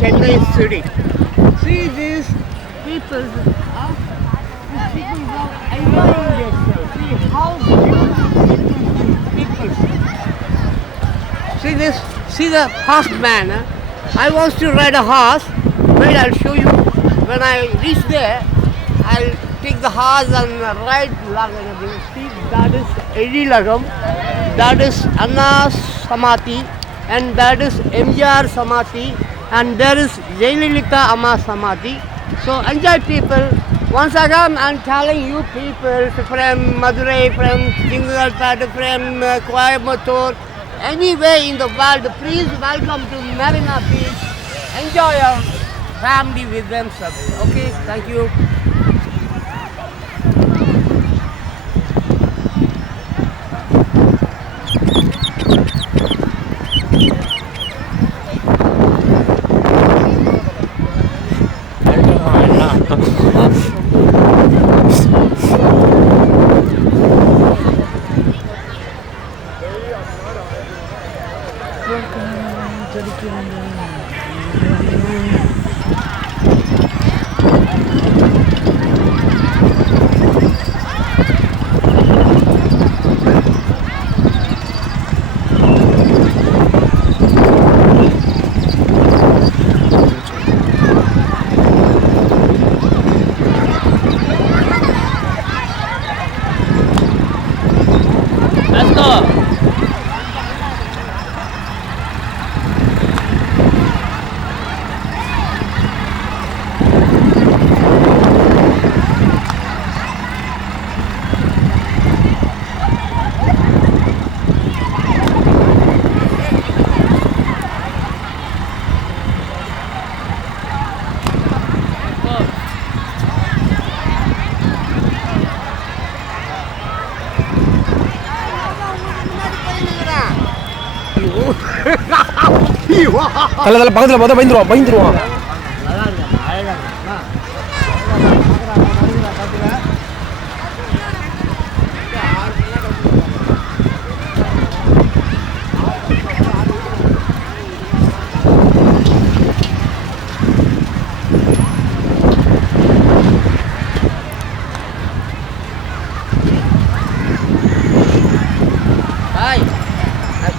Chennai city. See these people, these people are enjoying themselves. See how beautiful people. See this, see the horseman. I want to ride a horse. Wait, I'll show you. When I reach there, I'll take the horse and ride Lagam. See, that is Edi Lagam, that is Anna Samati, and that is MGR Samati, and there is Jayalalitha Amma Samati. So enjoy people. Once again, I'm telling you people from Madurai, from Chingalpet, from Coimbatore, anywhere in the world, please welcome to Marina Beach. Enjoy your family with themselves. Okay, thank you. தலை தலை பக்கத்தில் பார்த்தா பயந்துருவான்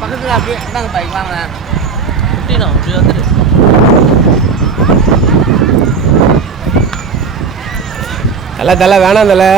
பக்கத்தில் அப்படியே என்ன bike வாங்கினேன் தலை வேணாம் தலை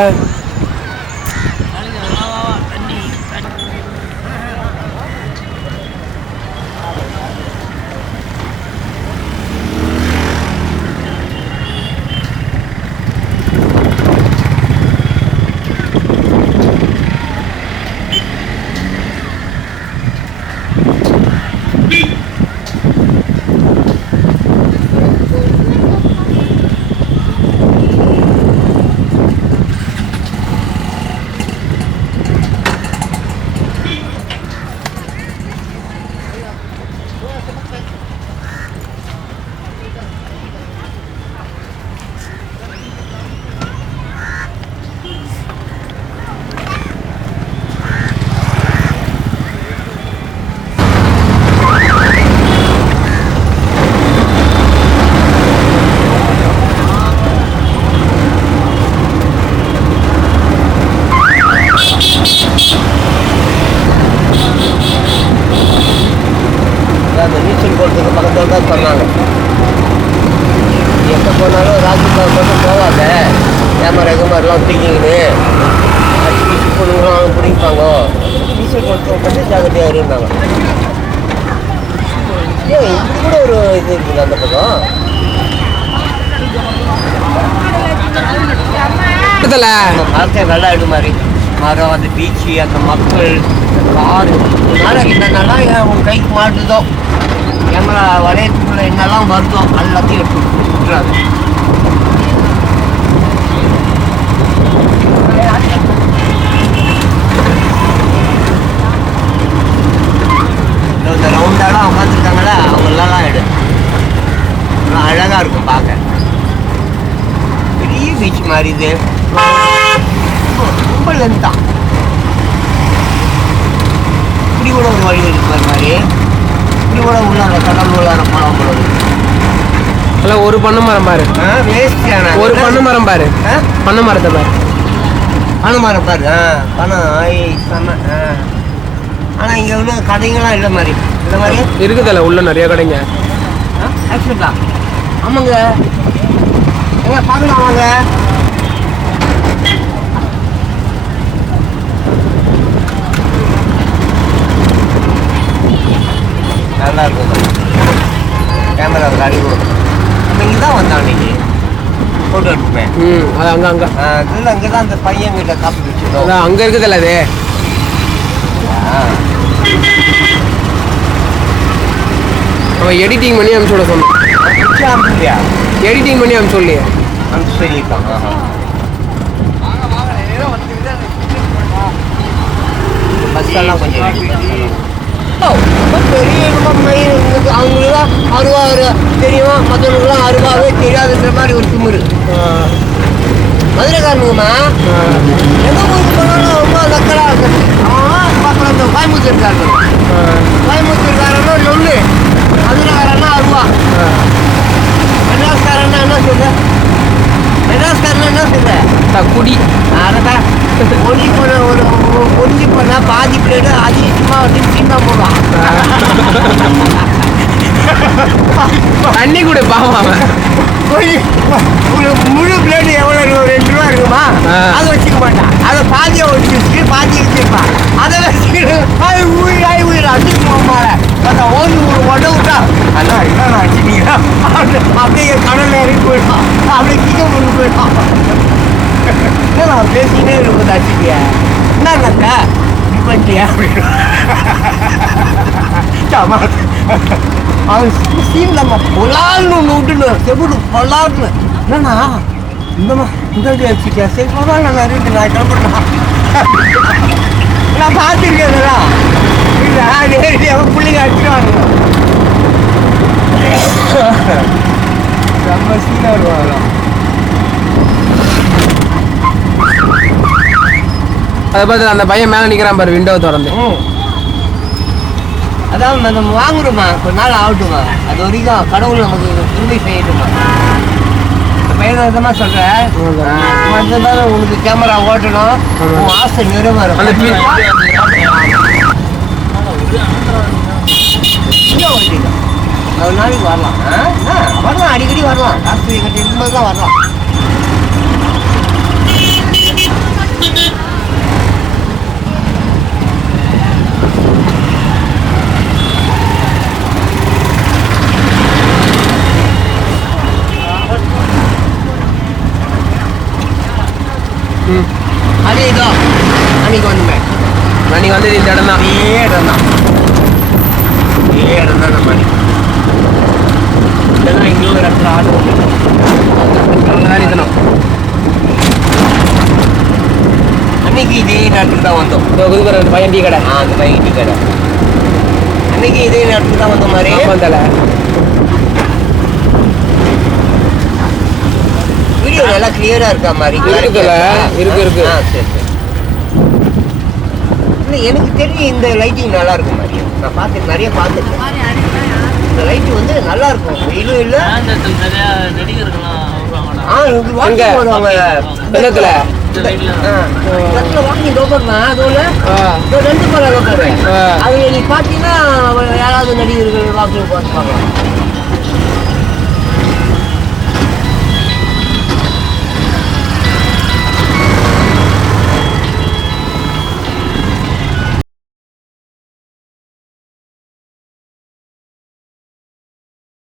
நீச்சல் குளத்துக்கு பக்கத்தில் தான் சொன்னாங்க. எங்கே போனாலும் ராஜ்பால் மட்டும் போவாங்க, கேமரா கேமரெலாம் தூக்கிக்கின்னு அடிச்சு பொண்ணுங்களாம் பிடிப்பாங்க. நீச்சல் குளத்தை மட்டும் ஜாகிரதையாக இருந்தாங்க. ஏன் இப்படி கூட ஒரு இது இருக்குது அந்த பக்கம். மரத்தை நல்லா இடு மாதிரி மரம், அந்த பீச்சு, அந்த மக்கள், காரு, என்னென்னலாம் உன் கைக்கு மாட்டுதோ, கேமரா வளையத்துக்குள்ள என்னெல்லாம் வருதோ எல்லாத்தையும் எடுத்துறாரு. இந்த ரவுண்டாலாம் உட்காந்துருக்காங்களே அவங்களெல்லாம் எடு. அழகாக இருக்கும் பார்க்க. பெரிய பீச் மாதிரி இது, ரொம்ப லென்த்தான். இப்படி கூட ஒரு வழி இருக்கிற மாதிரி, இப்படி கூட உள்ளார கடல் உள்ளார போனால் போல இல்ல ஒரு பண்ண மரம் பாரு. வேஸ்டியான ஒரு பண்ண மரம் பாரு. பண்ண மரத்தை பாரு. பனை மரம் பாரு. பணம் செம்ம. ஆனால் இங்கே உள்ள கடைங்களாம் இல்லை மாதிரி இந்த மாதிரி இருக்குதுல்ல உள்ள நிறைய கடைங்க. ஆக்சுவலா ஆமாங்க. எங்க பார்க்கலாம் வாங்க. நல்லா இருக்கும். கேமரா காடி நம்ம இங்கே தான் வந்தோம் அன்னைக்கு ஃபோட்டோ எடுப்பேன். அது அங்கே அங்கே இல்லை அங்கே தான் அந்த பையன் கிட்ட காப்பி வச்சுருந்தோம். அதான் அங்கே இருக்குதுல்ல அது. அவன் எடிட்டிங் பண்ணி அனுப்பிச்சு விட சொன்னான். இல்லையா எடிட்டிங் பண்ணி அனுப்பிச்சு சொல்லியே அனுப்பிச்சு சொல்லியிருக்கான். பஸ்ஸெல்லாம் கொஞ்சம் பெரிய அவங்களுக்குலாம் அருவா தெரியுமா, மற்றவங்களுக்குலாம் அருவாவே தெரியாதுன்ற மாதிரி ஒரு திமிரு. மதுரைக்காரனுங்கம்மா எந்த ஊருக்கு போனாலும் ரொம்ப லக்கலா இருக்கு. அவன் பார்க்குற இந்த கோயம்புத்தூர்காரன் கோயம்புத்தூர்காரன்னா நொல்லு, மதுரைக்காரன்னா அருவா, மெட்ராஸ்காரன்னா என்ன சொல்ற, மெட்ராஸ்காரன்னா என்ன சொல்ற குடி. அதான் ஒல்லி போன ஒரு ஒல்லி போனா பாதி பிளேடு அதிகமாக வந்து சீமா போடுவான். தண்ணி கூட பாவம். ஒரு முழு பிளேடு எவ்வளோ இருக்கும், 2 ரூபா இருக்குமா, அதை வச்சுக்க மாட்டான். அதை பாதியை வச்சுட்டு பாதி வச்சுருப்பான். அதை வச்சுக்கிட்டு ஆய் உயிர் அடிச்சு போமால அந்த ஓடி ஒரு உடவுட்டா அண்ணா என்ன வச்சுட்டீங்களா அப்படியே கடலில் இறங்கி போயிட்டான். அப்படியே கிட்ட கொண்டு போயிட்டான். நான் பேசினே இருக்கும் தச்சுட்டியா என்னக்கா நீ பண்ணிட்டியா அப்படின்னு அவன் சீன்லம்மா பொலால்னு ஒன்று விட்டுன்னு செவிடு பொலால்னு என்னண்ணா இந்தம்மா இந்த வச்சுட்டியா சரி பரவாயில்ல நான் இருக்கு நான் கிளம்பிடலாம். நான் பார்த்துருக்கேன்டா இல்லை நேரடி அவன் பிள்ளைங்க அடிச்சுடுவாங்க. ரொம்ப சீனாக வருவாங்களா. அதை பார்த்து அந்த பையன் மேலே நிற்கிறான் பாரு விண்டோ திறந்து. அதான் நம்ம வாங்குறோமா கொஞ்ச நாள் ஆகட்டுமா, அது வரைக்கும் கடவுள் நமக்கு துணை செய்யட்டுமா. பையன் விதமாக சொல்கிறேன் உனக்கு கேமரா ஓட்டணும், உன் ஆசை நிறைவேறும். ஒரு நாளைக்கு வரலாம். வரலாம், அடிக்கடி வரலாம். காசு கட்டி இருக்கும்போது தான் வரலாம். அதே தான் அன்னைக்கு வந்துட்டேன். அன்னைக்கு வந்தது இந்த இடம் தான். இதே இடம் தான் நம்ம அன்னைக்கு இதெல்லாம் இங்கே ஒரு இடத்துல ஆடு இதனம் அன்னைக்கு இதே நேரத்துக்கு தான் வந்தோம். குதுபுற பையன் டீ கடை. அந்த பையன் டீ கடை அன்னைக்கு இதே நேரத்துக்கு தான் வந்த மாதிரி வந்தால வீடியோ நல்லா கிளியரா இருக்கா மாதிரி இருக்குல்ல. இருக்கு சரி சரி. இல்லை எனக்கு தெரியும் இந்த லைட்டிங் நல்லா இருக்கும் மாதிரி. நான் பார்த்து நிறைய பார்த்துருக்கேன். இந்த லைட்டு வந்து நல்லா இருக்கும். வெயிலும் இல்லை. வெள்ளத்துல வாங்கி லோக்கர்னா அதோட 2 பல லோக்கர். அது நீ பார்த்தீங்கன்னா யாராவது நடிகர்கள் வாக்கு பார்த்து பார்க்கலாம்.